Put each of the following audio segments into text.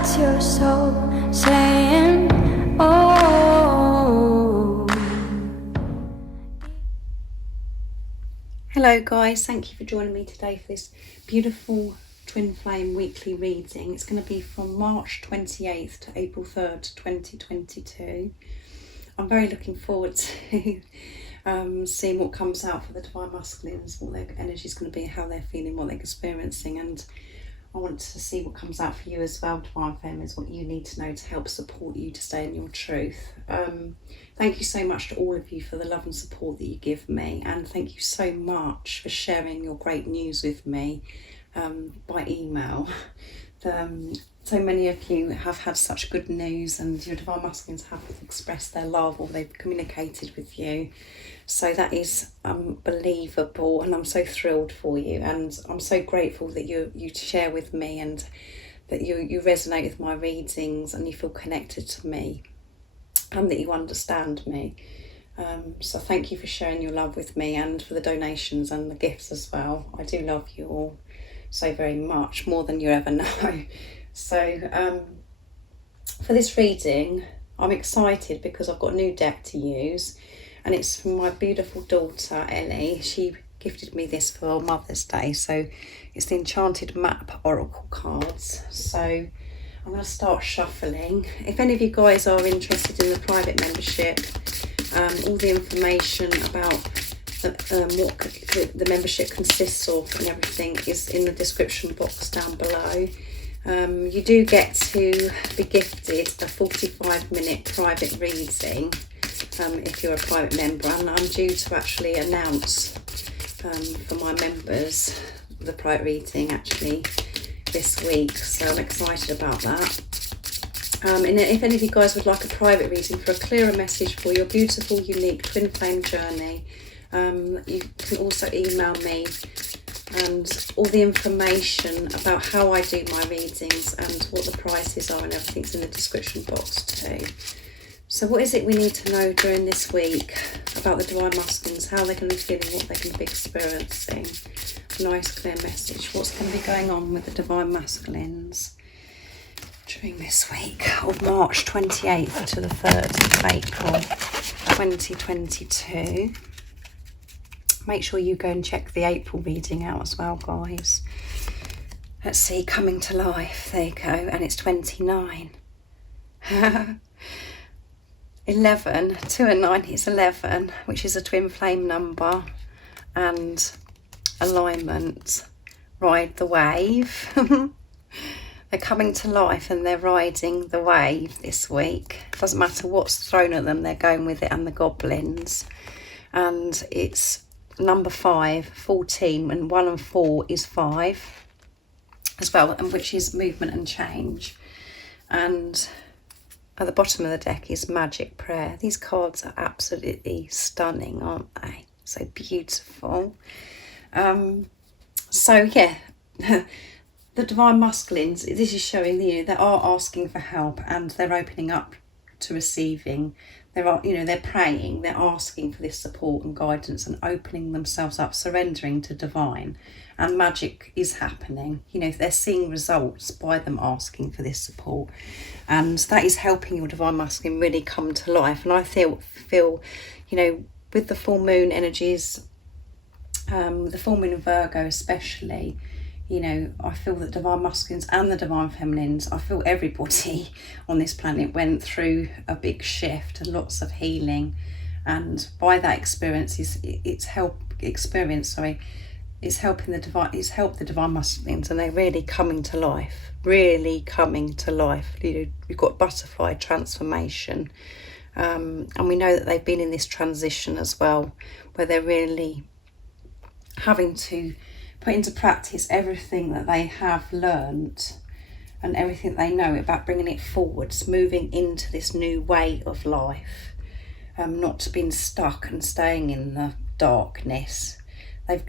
That's your soul saying, oh. Hello guys, thank you for joining me today for this beautiful twin flame weekly reading. It's going to be from March 28th to April 3rd 2022. I'm very looking forward to seeing what comes out for the Divine Masculines, what their energy is going to be, how they're feeling, what they're experiencing, and I want to see what comes out for you as well, Divine Feminines, what you need to know to help support you to stay in your truth. Thank you so much to all of you for the love and support that you give me, and thank you so much for sharing your great news with me by email. So many of you have had such good news, and your Divine Masculines have expressed their love or they've communicated with you. So that is unbelievable, and I'm so thrilled for you, and I'm so grateful that you share with me and that you resonate with my readings and you feel connected to me and that you understand me. So thank you for sharing your love with me and for the donations and the gifts as well. I do love you all so very much, more than you ever know. So for this reading, I'm excited because I've got a new deck to use, and it's from my beautiful daughter Ellie. She gifted me this for Mother's Day, so it's the Enchanted Map Oracle cards. So I'm going to start shuffling. If any of you guys are interested in the private membership, all the information about what the membership consists of and everything is in the description box down below. You do get to be gifted a 45-minute private reading if you're a private member, and I'm due to actually announce for my members the private reading actually this week, so I'm excited about that. And if any of you guys would like a private reading for a clearer message for your beautiful, unique twin flame journey, you can also email me, and all the information about how I do my readings and what the prices are and everything's in the description box too. So what is it we need to know during this week about the Divine Masculines, how they're going to be feeling, what they're going to be experiencing? A nice clear message. What's going to be going on with the Divine Masculines during this week of March 28th to the 3rd of April 2022. Make sure you go and check the April reading out as well, guys. Let's see, coming to life. There you go, and it's 29. 11, 2 and 9 is 11, which is a twin flame number, and alignment, ride the wave. They're coming to life and they're riding the wave this week. Doesn't matter what's thrown at them, they're going with it, and the goblins. And it's number 5, 14, and 1 and 4 is 5 as well, and which is movement and change. And at the bottom of the deck is magic prayer. These cards are absolutely stunning, aren't they? So beautiful. So yeah, the Divine Masculines, this is showing you they are asking for help and they're opening up to receiving. They're praying, they're asking for this support and guidance and opening themselves up, surrendering to divine, and magic is happening. They're seeing results by them asking for this support, and that is helping your Divine Masculine really come to life. And I feel with the full moon energies, the full moon in Virgo especially, I feel that Divine Masculines and the Divine Feminines, I feel everybody on this planet went through a big shift and lots of healing, and by that experience it's helped the Divine Masculines, and they're really coming to life, We've got butterfly transformation, and we know that they've been in this transition as well, where they're really having to put into practice everything that they have learnt and everything they know about bringing it forwards, moving into this new way of life, not being stuck and staying in the darkness.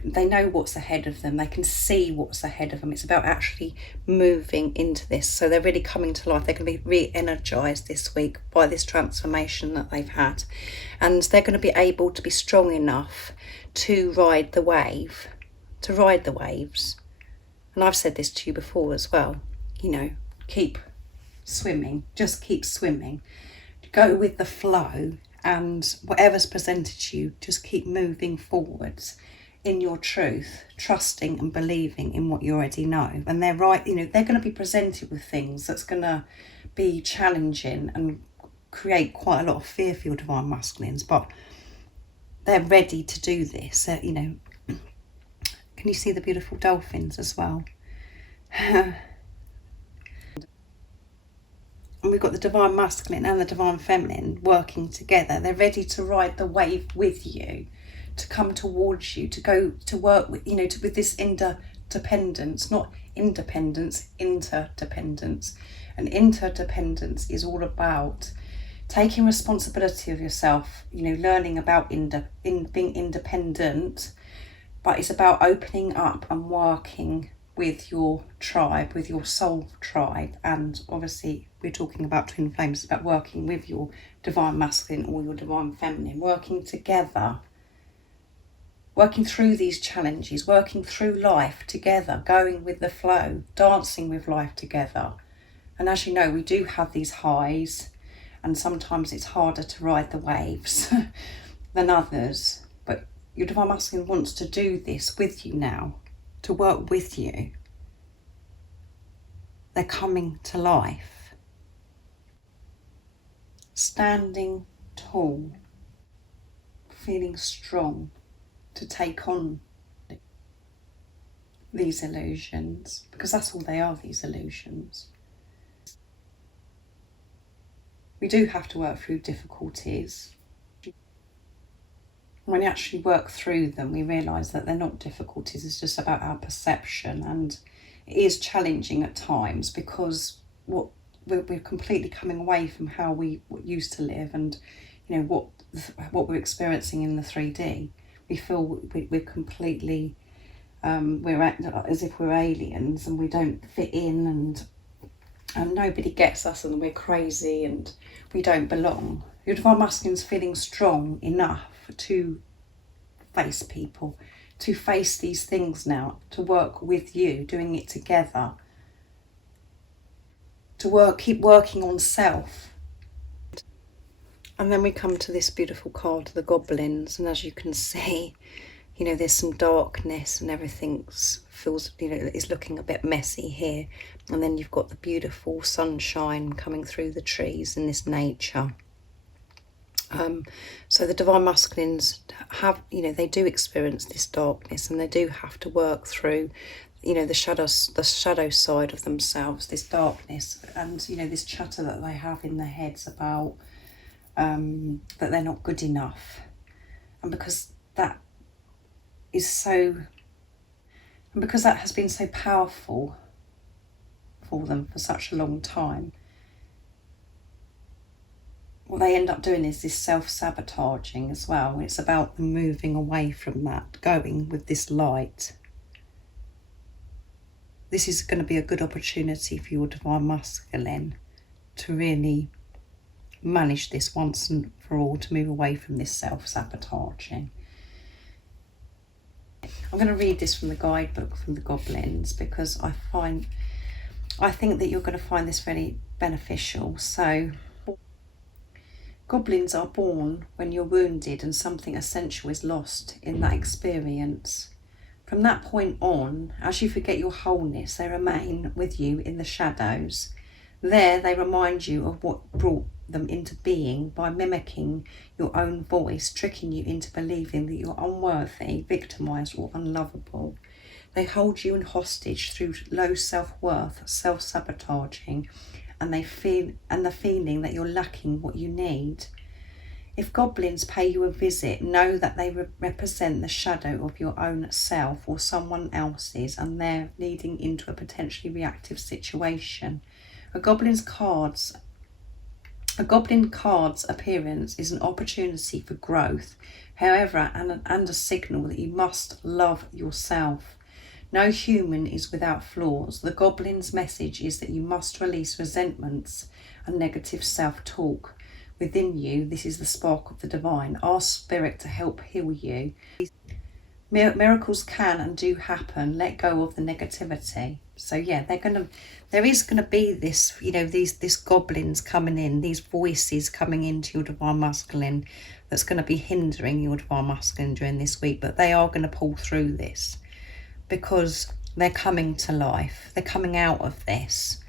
They know what's ahead of them. They can see what's ahead of them. It's about actually moving into this. So they're really coming to life. They're going to be re-energized this week by this transformation that they've had. And they're going to be able to be strong enough to ride the wave, to ride the waves. And I've said this to you before as well. Keep swimming. Just keep swimming. Go with the flow, and whatever's presented to you, just keep moving forwards in your truth, trusting and believing in what you already know. And they're right, you know, they're going to be presented with things that's going to be challenging and create quite a lot of fear for your divine masculines, but they're ready to do this. You know, can you see the beautiful dolphins as well? And we've got the divine masculine and the divine feminine working together. They're ready to ride the wave with you, to come towards you, to go to work with, you know, with this interdependence, not independence, interdependence. And interdependence is all about taking responsibility of yourself, you know, learning about being independent, but it's about opening up and working with your tribe, with your soul tribe. And obviously we're talking about twin flames, it's about working with your divine masculine or your divine feminine, working together, working through these challenges, working through life together, going with the flow, dancing with life together. And as you know, we do have these highs, and sometimes it's harder to ride the waves than others. But your divine masculine wants to do this with you now, to work with you. They're coming to life. Standing tall, feeling strong to take on these illusions, because that's all they are, these illusions. We do have to work through difficulties. When you actually work through them, we realise that they're not difficulties, it's just about our perception. And it is challenging at times because we're completely coming away from how we used to live, and you know what we're experiencing in the 3D. We feel we're completely, we're as if we're aliens and we don't fit in, and nobody gets us, and we're crazy and we don't belong. Your divine masculine's feeling strong enough to face people, to face these things now, to work with you, doing it together, to keep working on self. And then we come to this beautiful card, the goblins, and as you can see, you know, there's some darkness and everything feels, you know, is looking a bit messy here. And then you've got the beautiful sunshine coming through the trees in this nature. So the divine masculines have, you know, they do experience this darkness, and they do have to work through, you know, the shadow side of themselves, this darkness, and you know, this chatter that they have in their heads about that they're not good enough. And because that is so, and because that has been so powerful for them for such a long time, what they end up doing is this self-sabotaging as well. It's about them moving away from that, going with this light. This is going to be a good opportunity for your divine masculine to really manage this once and for all, to move away from this self-sabotaging. I'm going to read this from the guidebook from the goblins, because I think that you're going to find this very beneficial. So, goblins are born when you're wounded and something essential is lost in that experience. From that point on, as you forget your wholeness, they remain with you in the shadows. There they remind you of what brought them into being by mimicking your own voice, tricking you into believing that you're unworthy, victimised or unlovable. They hold you in hostage through low self-worth, self-sabotaging, and the feeling that you're lacking what you need. If goblins pay you a visit, know that they represent the shadow of your own self or someone else's, and they're leading into a potentially reactive situation. A goblin card's appearance is an opportunity for growth, however, and a signal that you must love yourself. No human is without flaws. The goblin's message is that you must release resentments and negative self-talk within you. This is the spark of the divine. Ask spirit to help heal you. Miracles can and do happen. Let go of the negativity. So yeah, there is gonna be this, you know, this goblins coming in, these voices coming into your divine masculine that's going to be hindering your divine masculine during this week, but they are going to pull through this because they're coming to life. They're coming out of this.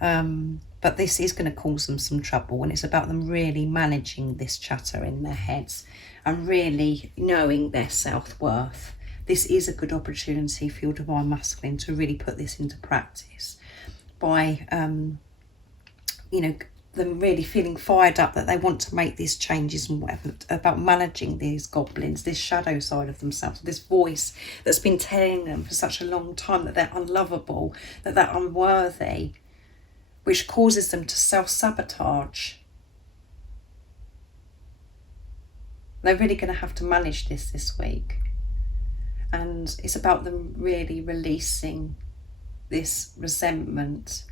But this is going to cause them some trouble, and it's about them really managing this chatter in their heads and really knowing their self-worth. This is a good opportunity for your divine masculine to really put this into practice by, you know, them really feeling fired up that they want to make these changes and whatever, about managing these goblins, this shadow side of themselves, this voice that's been telling them for such a long time that they're unlovable, that they're unworthy, which causes them to self-sabotage. They're really going to have to manage this week. And it's about them really releasing this resentment,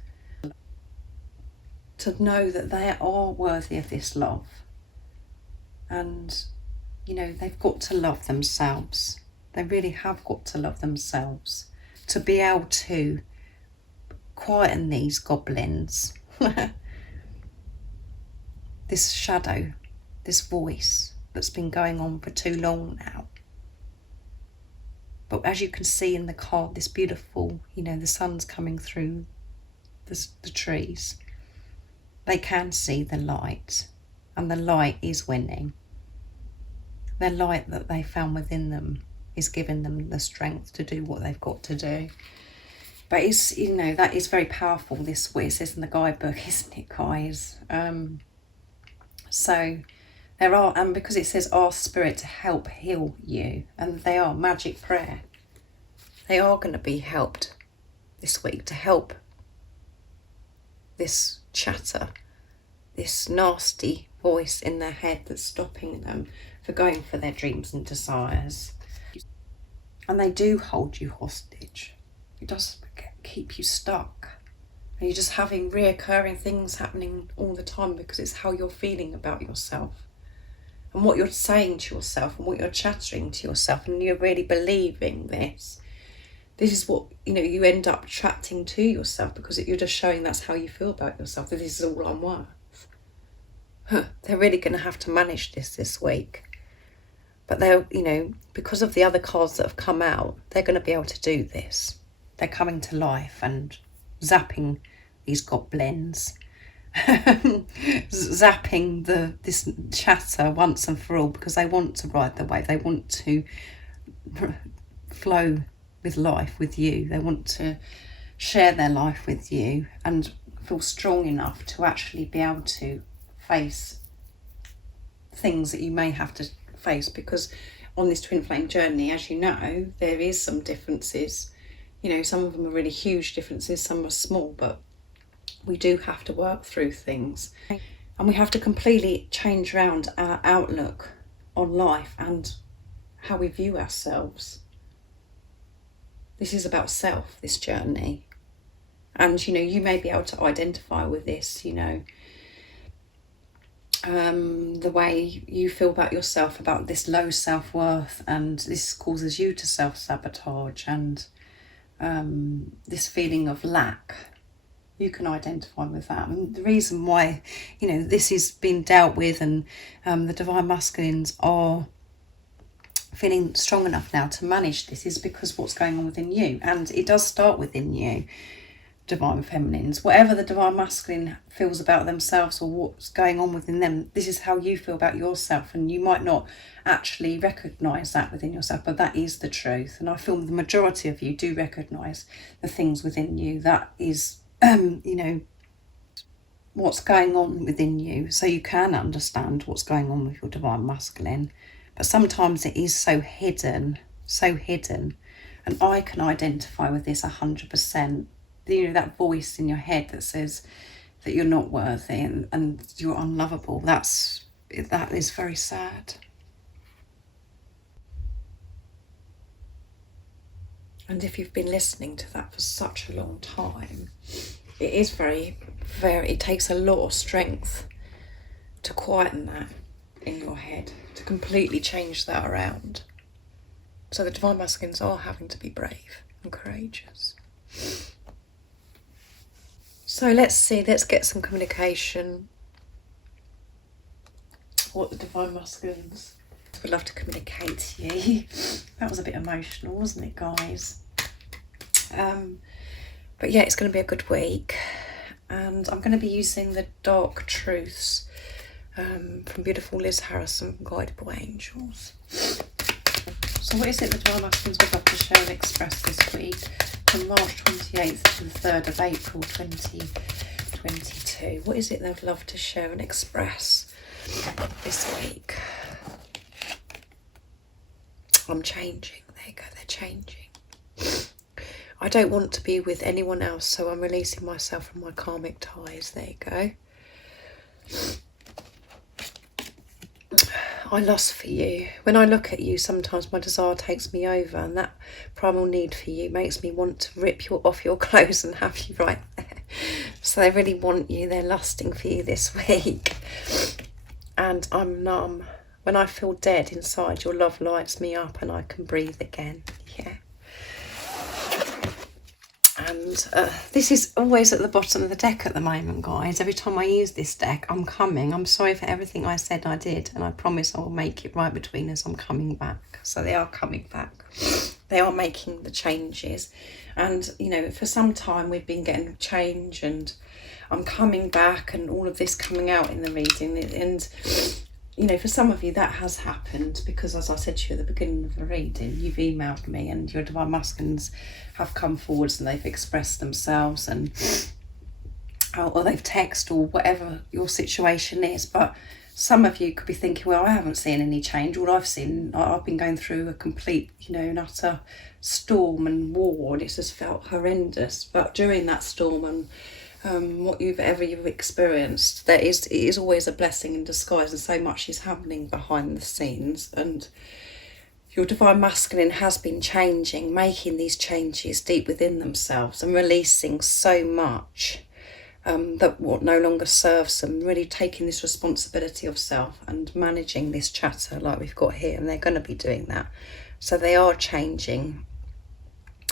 to know that they are worthy of this love. And, you know, they've got to love themselves. They really have got to love themselves to be able to quieten these goblins. This shadow, this voice that's been going on for too long now. But as you can see in the card, this beautiful, you know, the sun's coming through the trees. They can see the light, and the light is winning. The light that they found within them is giving them the strength to do what they've got to do. But it's, you know, that is very powerful, this what it says in the guidebook, isn't it, guys? So there are, and because it says ask Spirit to help heal you, and they are magic prayer. They are going to be helped this week to help this chatter, this nasty voice in their head that's stopping them for going for their dreams and desires. And they do hold you hostage. It does keep you stuck. And you're just having reoccurring things happening all the time because it's how you're feeling about yourself and what you're saying to yourself and what you're chattering to yourself, and you're really believing this. This is what, you know, you end up attracting to yourself because you're just showing that's how you feel about yourself, that this is all I'm worth. They're really going to have to manage this week. But they're, you know, because of the other cards that have come out, they're going to be able to do this. They're coming to life and zapping these goblins, zapping this chatter once and for all, because they want to ride the wave. They want to flow with life with you. They want to share their life with you and feel strong enough to actually be able to face things that you may have to face, because on this twin flame journey, as you know, there is some differences. You know, some of them are really huge differences, some are small, but we do have to work through things, and we have to completely change around our outlook on life and how we view ourselves. This is about self, this journey. And, you know, you may be able to identify with this, you know, the way you feel about yourself, about this low self-worth, and this causes you to self-sabotage, and this feeling of lack. You can identify with that. And the reason why, you know, this is being dealt with, and the divine masculines are feeling strong enough now to manage this, is because what's going on within you. And it does start within you, divine feminines. Whatever the divine masculine feels about themselves or what's going on within them, this is how you feel about yourself. And you might not actually recognise that within yourself, but that is the truth. And I feel the majority of you do recognise the things within you. That is, you know, what's going on within you, so you can understand what's going on with your divine masculine. But sometimes it is so hidden, and I can identify with this 100%. You know, that voice in your head that says that you're not worthy and you're unlovable, that is very sad. And if you've been listening to that for such a long time, it is it takes a lot of strength to quieten that in your head, to completely change that around. So the divine masculines are having to be brave and courageous. So let's get some communication. What the divine masculines would love to communicate to you. That was a bit emotional, wasn't it, guys? But yeah, it's going to be a good week, and I'm going to be using the Dark Truths from beautiful Liz Harrison from Guided by Angels. So what is it the divine masculines would love to share and express this week from March 28th to the 3rd of April 2022? What is it they'd love to share and express this week? I'm changing. There you go, they're changing. I don't want to be with anyone else, so I'm releasing myself from my karmic ties. There you go. I lust for you. When I look at you, sometimes my desire takes me over, and that primal need for you makes me want to rip you off your clothes and have you right there. So they really want you. They're lusting for you this week. And I'm numb. When I feel dead inside, your love lights me up and I can breathe again. Yeah. And this is always at the bottom of the deck at the moment, guys. Every time I use this deck, I'm coming. I'm sorry for everything I said I did, and I promise I will make it right between us. I'm coming back. So they are coming back. They are making the changes. And, you know, for some time we've been getting change, and I'm coming back, and all of this coming out in the reading. And, you know, for some of you that has happened because, as I said to you at the beginning of the reading, you've emailed me and your divine masculines have come forwards and they've expressed themselves, and or they've texted, or whatever your situation is. But some of you could be thinking, well, I haven't seen any change. All I've been going through a complete, you know, and utter storm and war, and it's just felt horrendous. But during that storm and what you've experienced, it is always a blessing in disguise, and so much is happening behind the scenes. And your divine masculine has been changing, making these changes deep within themselves and releasing so much that what no longer serves them, really taking this responsibility of self and managing this chatter like we've got here, and they're going to be doing that. So they are changing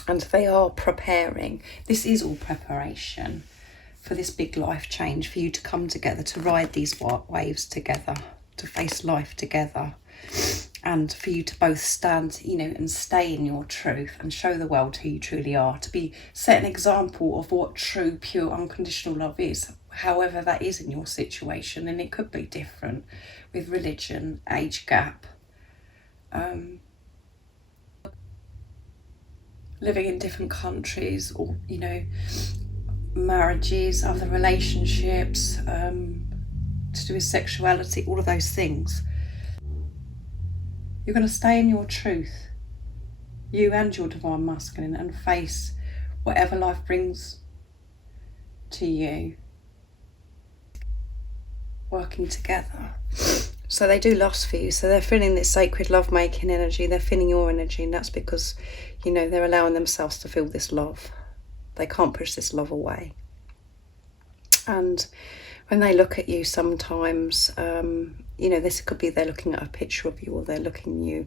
and they are preparing. This is all preparation for this big life change, for you to come together, to ride these waves together, to face life together, and for you to both stand, you know, and stay in your truth and show the world who you truly are, to set an example of what true, pure, unconditional love is, however that is in your situation. And it could be different with religion, age gap, living in different countries, or, you know, marriages, other relationships, to do with sexuality, all of those things. You're going to stay in your truth, you and your divine masculine, and face whatever life brings to you, working together. So they do lust for you. So they're feeling this sacred love-making energy. They're feeling your energy, and that's because, you know, they're allowing themselves to feel this love. They can't push this love away. And when they look at you sometimes, you know, this could be they're looking at a picture of you, or they're looking at you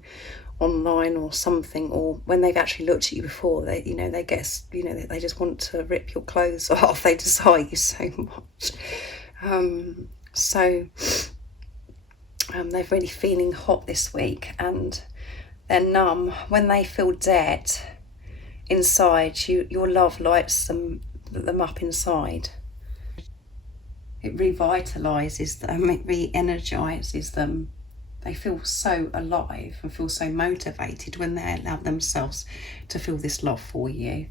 online or something, or when they've actually looked at you before, they, you know, they guess, you know, they just want to rip your clothes off. They desire you so much. They're really feeling hot this week, and they're numb. When they feel dead inside, your love lights them up inside. It revitalises them, it re-energises them. They feel so alive and feel so motivated when they allow themselves to feel this love for you.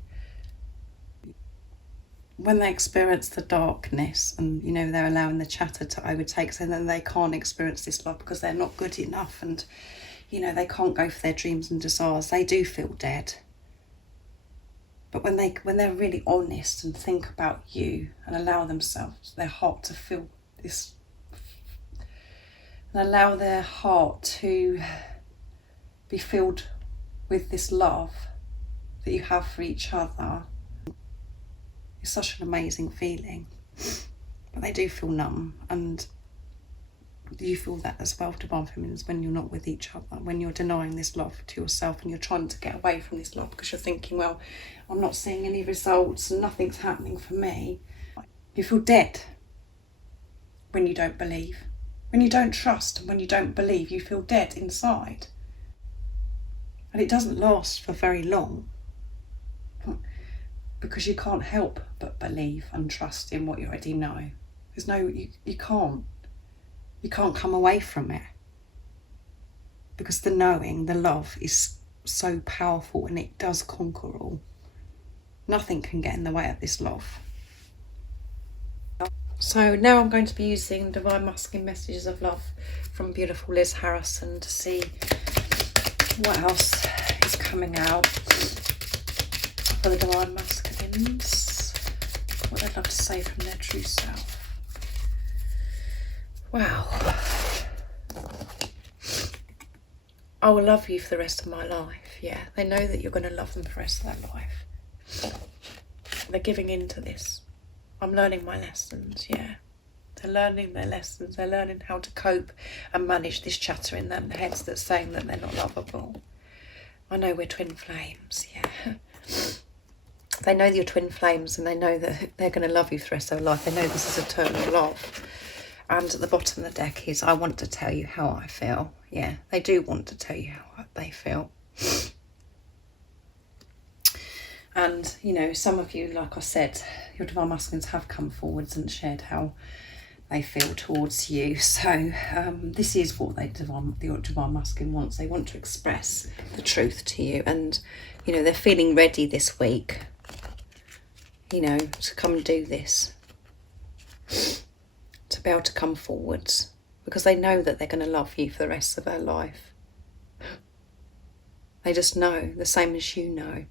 When they experience the darkness and, you know, they're allowing the chatter to overtake, so then they can't experience this love because they're not good enough, and, you know, they can't go for their dreams and desires. They do feel dead. But when they're really honest and think about you and allow themselves, their heart to feel this, and allow their heart to be filled with this love that you have for each other, it's such an amazing feeling. But they do feel numb, and you feel that as well, divine feminines, when you're not with each other, when you're denying this love to yourself and you're trying to get away from this love because you're thinking, well, I'm not seeing any results and nothing's happening for me. You feel dead when you don't believe. When you don't trust and when you don't believe, you feel dead inside. And it doesn't last for very long because you can't help but believe and trust in what you already know. There's no, you can't. You can't come away from it because the knowing, the love is so powerful and it does conquer all. Nothing can get in the way of this love. So now I'm going to be using Divine Masculine Messages of Love from beautiful Liz Harrison to see what else is coming out for the Divine Masculines, what they'd love to say from their true self. Wow. I will love you for the rest of my life. Yeah, they know that you're going to love them for the rest of their life. They're giving in to this. I'm learning my lessons, yeah. They're learning their lessons. They're learning how to cope and manage this chatter in their heads that's saying that they're not lovable. I know we're twin flames, yeah. They know you're twin flames and they know that they're going to love you for the rest of their life. They know this is eternal love. And at the bottom of the deck is, I want to tell you how I feel. Yeah, they do want to tell you how they feel. And, you know, some of you, like I said, your Divine Masculines have come forwards and shared how they feel towards you. So this is what the Divine Masculine wants. They want to express the truth to you. And, you know, they're feeling ready this week, you know, to come and do this. To be able to come forwards. Because they know that they're going to love you for the rest of their life. They just know, the same as you know.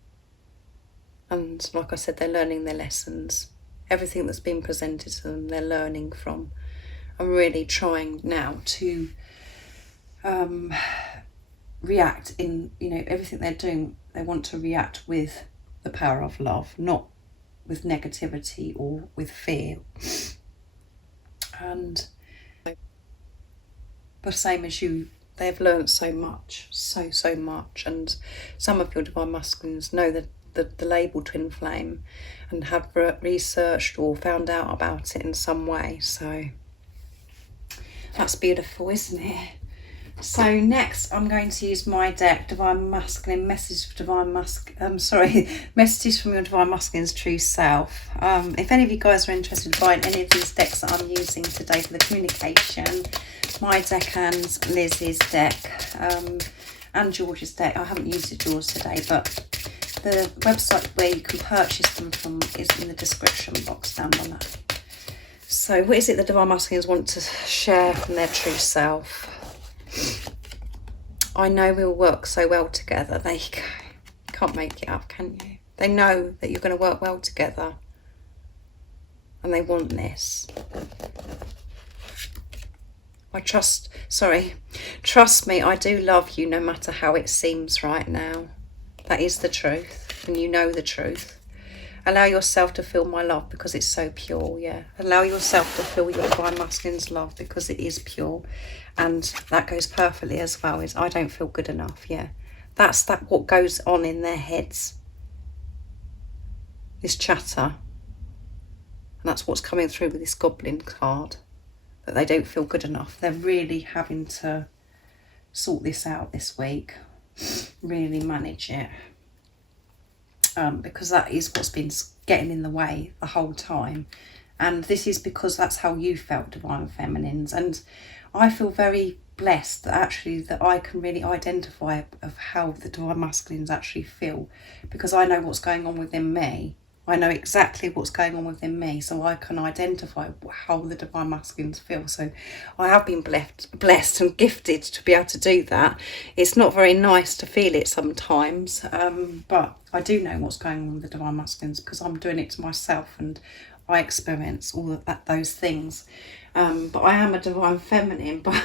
And like I said, they're learning their lessons. Everything that's been presented to them, they're learning from. I'm really trying now to react in, you know, everything they're doing. They want to react with the power of love, not with negativity or with fear. And, but same as you, they've learned so much, so much. And some of your Divine Masculines know that the label twin flame and have researched or found out about it in some way. So that's beautiful, isn't it? So next I'm going to use my deck, Divine Masculine Messages from your Divine Masculine's True Self. If any of you guys are interested in buying any of these decks that I'm using today for the communication, my deck and Liz's deck and George's deck, I haven't used it yours today, but the website where you can purchase them from is in the description box down below. So what is it the Divine Masculines want to share from their true self? I know we'll work so well together. There you go. Can't make it up, can you? They know that you're going to work well together. And they want this. Trust me, I do love you no matter how it seems right now. That is the truth, and you know the truth. Allow yourself to feel my love because it's so pure, yeah. Allow yourself to feel your Divine Masculine's love because it is pure. And that goes perfectly as well, is I don't feel good enough, yeah. That's what goes on in their heads. This chatter. And that's what's coming through with this Goblin card. That they don't feel good enough. They're really having to sort this out this week. Really manage it. Because that is what's been getting in the way the whole time. And this is because that's how you felt, Divine Feminines. And I feel very blessed that actually that I can really identify of how the Divine Masculines actually feel. Because I know what's going on within me. I know exactly what's going on within me, so I can identify how the Divine Masculines feel. So I have been blessed and gifted to be able to do that. It's not very nice to feel it sometimes, but I do know what's going on with the Divine Masculines because I'm doing it to myself and I experience all of those things. But I am a Divine Feminine, but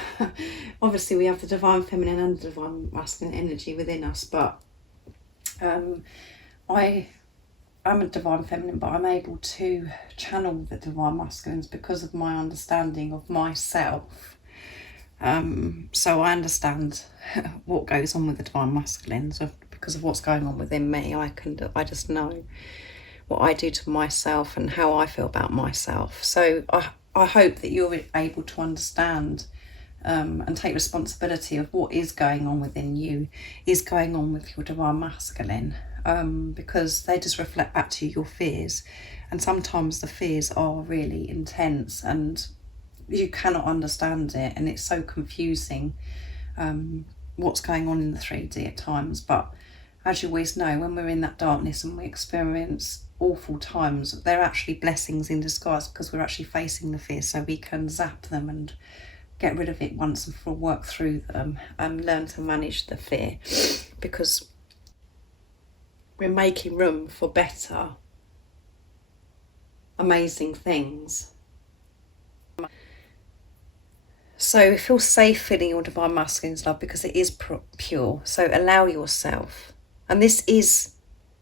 obviously we have the Divine Feminine and the Divine Masculine energy within us, but I'm a Divine Feminine, but I'm able to channel the Divine Masculines because of my understanding of myself So I understand what goes on with the divine masculine. So because of what's going on within me, I just know what I do to myself and how I feel about myself. So I hope that you're able to understand and take responsibility of what is going on within you, is going on with your divine masculine, because they just reflect back to you your fears. And sometimes the fears are really intense and you cannot understand it, and it's so confusing what's going on in the 3D at times. But as you always know, when we're in that darkness and we experience awful times, they're actually blessings in disguise, because we're actually facing the fear, so we can zap them and get rid of it once and for all, work through them and learn to manage the fear, because we're making room for better, amazing things. So feel safe feeling your divine masculine's love, because it is pure. So allow yourself. And this is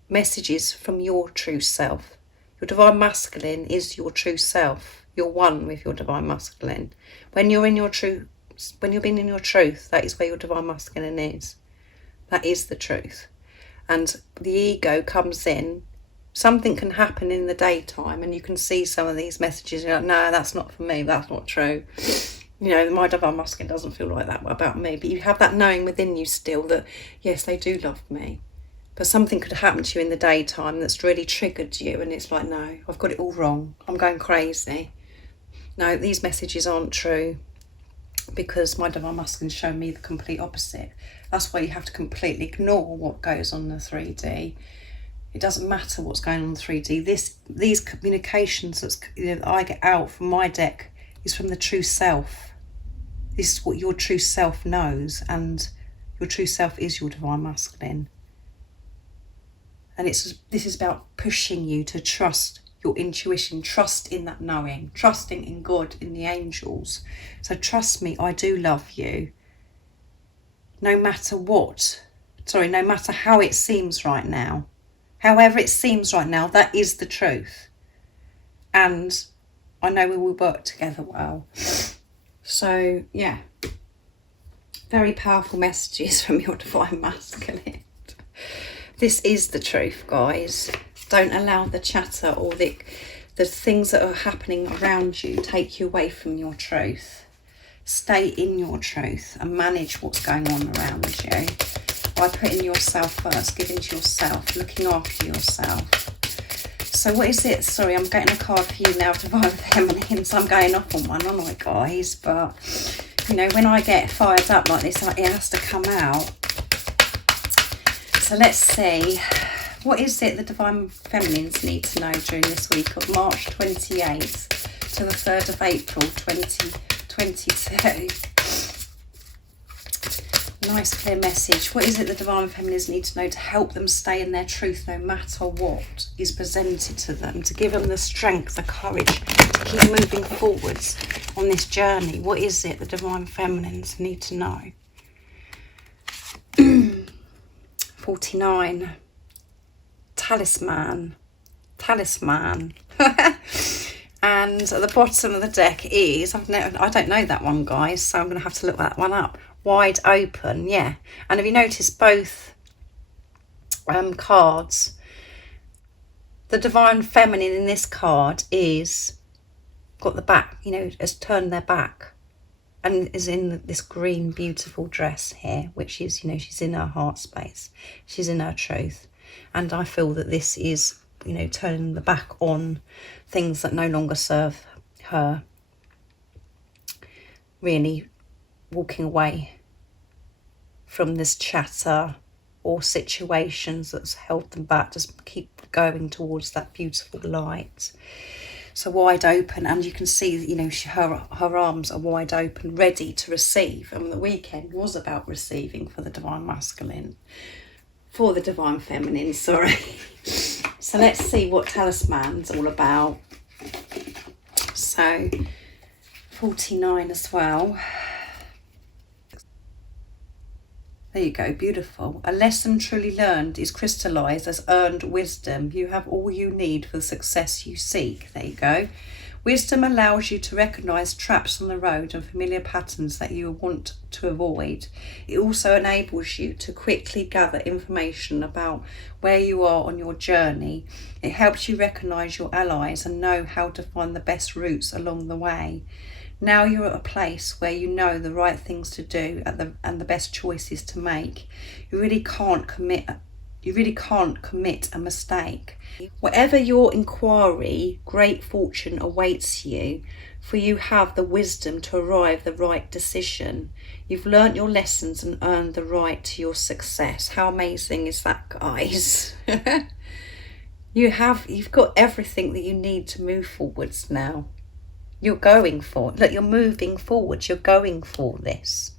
messages from your true self. Your divine masculine is your true self. You're one with your divine masculine. When you're in your truth, when you're being in your truth, that is where your divine masculine is. That is the truth. And the ego comes in. Something can happen in the daytime and you can see some of these messages. You're like, no, that's not for me. That's not true. You know, my divine masculine doesn't feel like that about me. But you have that knowing within you still that, yes, they do love me. But something could happen to you in the daytime that's really triggered you. And it's like, no, I've got it all wrong. I'm going crazy. No, these messages aren't true, because my divine masculine show me the complete opposite. That's why you have to completely ignore what goes on in the 3D. It doesn't matter what's going on in the 3D. These communications that I get out from my deck is from the true self. This is what your true self knows, and your true self is your divine masculine. And this is about pushing you to trust your intuition, trust in that knowing, trusting in God, in the angels. So trust me, I do love you. No matter no matter how it seems right now. However it seems right now, that is the truth. And I know we will work together well. So, yeah. Very powerful messages from your divine masculine. This is the truth, guys. Don't allow the chatter or the things that are happening around you take you away from your truth. Stay in your truth and manage what's going on around you by putting yourself first, giving to yourself, looking after yourself. So what is it? Sorry, I'm getting a card for you now, Divine Feminine. So I'm going off on one, aren't I, guys? But, you know, when I get fired up like this, it has to come out. So let's see. What is it the Divine Feminines need to know during this week of March 28th to the 3rd of April 2022? Nice clear message. What is it the Divine Feminines need to know to help them stay in their truth no matter what is presented to them, to give them the strength, the courage to keep moving forwards on this journey? What is it the Divine Feminines need to know? 49. Talisman. And at the bottom of the deck is, I don't know that one, guys, so I'm going to have to look that one up. Wide open, yeah. And have you noticed both cards? The Divine Feminine in this card is got the back, has turned their back and is in this green beautiful dress here, which is, she's in her heart space, she's in her truth. And I feel that this is, turning the back on things that no longer serve her, really walking away from this chatter or situations that's held them back, just keep going towards that beautiful light. So wide open, and you can see, her arms are wide open, ready to receive. And the weekend was about receiving for the Divine Masculine, for the Divine Feminine, sorry. So let's see what Talisman's all about. So 49 as well. There you go, beautiful. A lesson truly learned is crystallised as earned wisdom. You have all you need for the success you seek. There you go. Wisdom allows you to recognise traps on the road and familiar patterns that you want to avoid. It also enables you to quickly gather information about where you are on your journey. It helps you recognise your allies and know how to find the best routes along the way. Now you're at a place where you know the right things to do and the best choices to make. You really can't commit a mistake. Whatever your inquiry, great fortune awaits you, for you have the wisdom to arrive the right decision. You've learnt your lessons and earned the right to your success. How amazing is that, guys? You've got everything that you need to move forwards now. You're going for it. Look, you're moving forwards. You're going for this.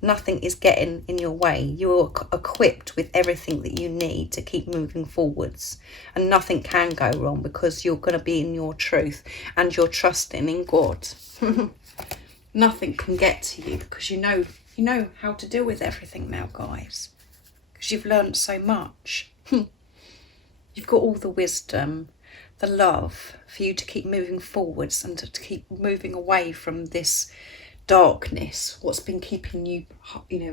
Nothing is getting in your way. You're equipped with everything that you need to keep moving forwards, and nothing can go wrong because you're going to be in your truth and you're trusting in God. Nothing can get to you because you know how to deal with everything now, guys, because you've learned so much. You've got all the wisdom, the love for you to keep moving forwards and to keep moving away from this darkness, what's been keeping you,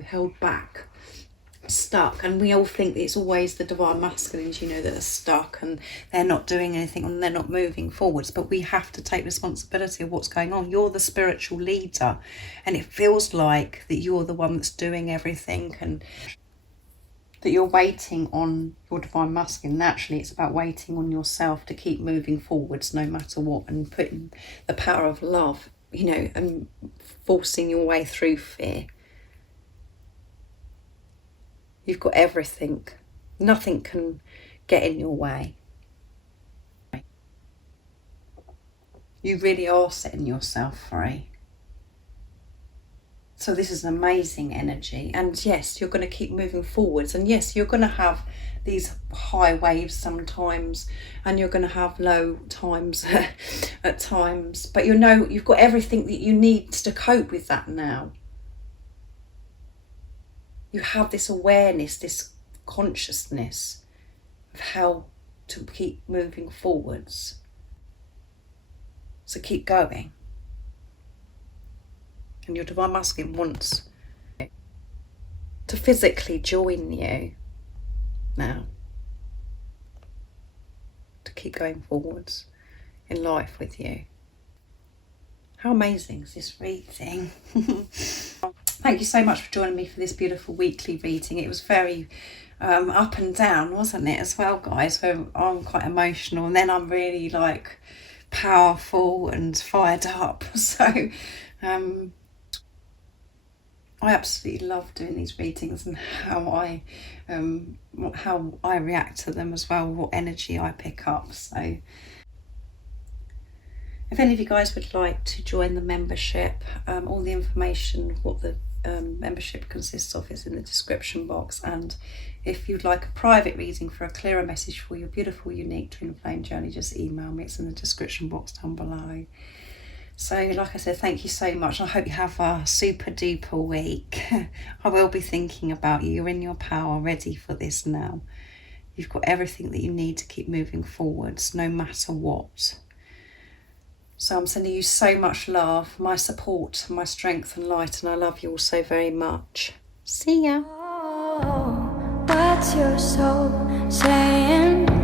held back, stuck. And we all think it's always the divine masculines, that are stuck and they're not doing anything and they're not moving forwards. But we have to take responsibility of what's going on. You're the spiritual leader, and it feels like that you're the one that's doing everything and that you're waiting on your divine masculine. Naturally, it's about waiting on yourself to keep moving forwards no matter what, and putting the power of love, and forcing your way through fear. You've got everything. Nothing can get in your way. You really are setting yourself free. So this is an amazing energy. And yes, you're going to keep moving forwards. And yes, you're going to have these high waves sometimes, and you're going to have low times at times. But you've got everything that you need to cope with that now. You have this awareness, this consciousness of how to keep moving forwards. So keep going. And your divine masculine wants to physically join you now, to keep going forwards in life with you. How amazing is this reading? Thank you so much for joining me for this beautiful weekly reading. It was very up and down, wasn't it, as well, guys? So I'm quite emotional, and then I'm really powerful and fired up. So I absolutely love doing these readings, and how I react to them as well, what energy I pick up. So if any of you guys would like to join the membership, all the information, what the membership consists of, is in the description box. And if you'd like a private reading for a clearer message for your beautiful, unique twin flame journey, just email me. It's in the description box down below. So like I said, thank you so much. I hope you have a super duper week. I will be thinking about you. You're in your power, ready for this now. You've got everything that you need to keep moving forwards, no matter what. So I'm sending you so much love, my support, my strength and light, and I love you all so very much. See ya. Oh, what's your soul saying?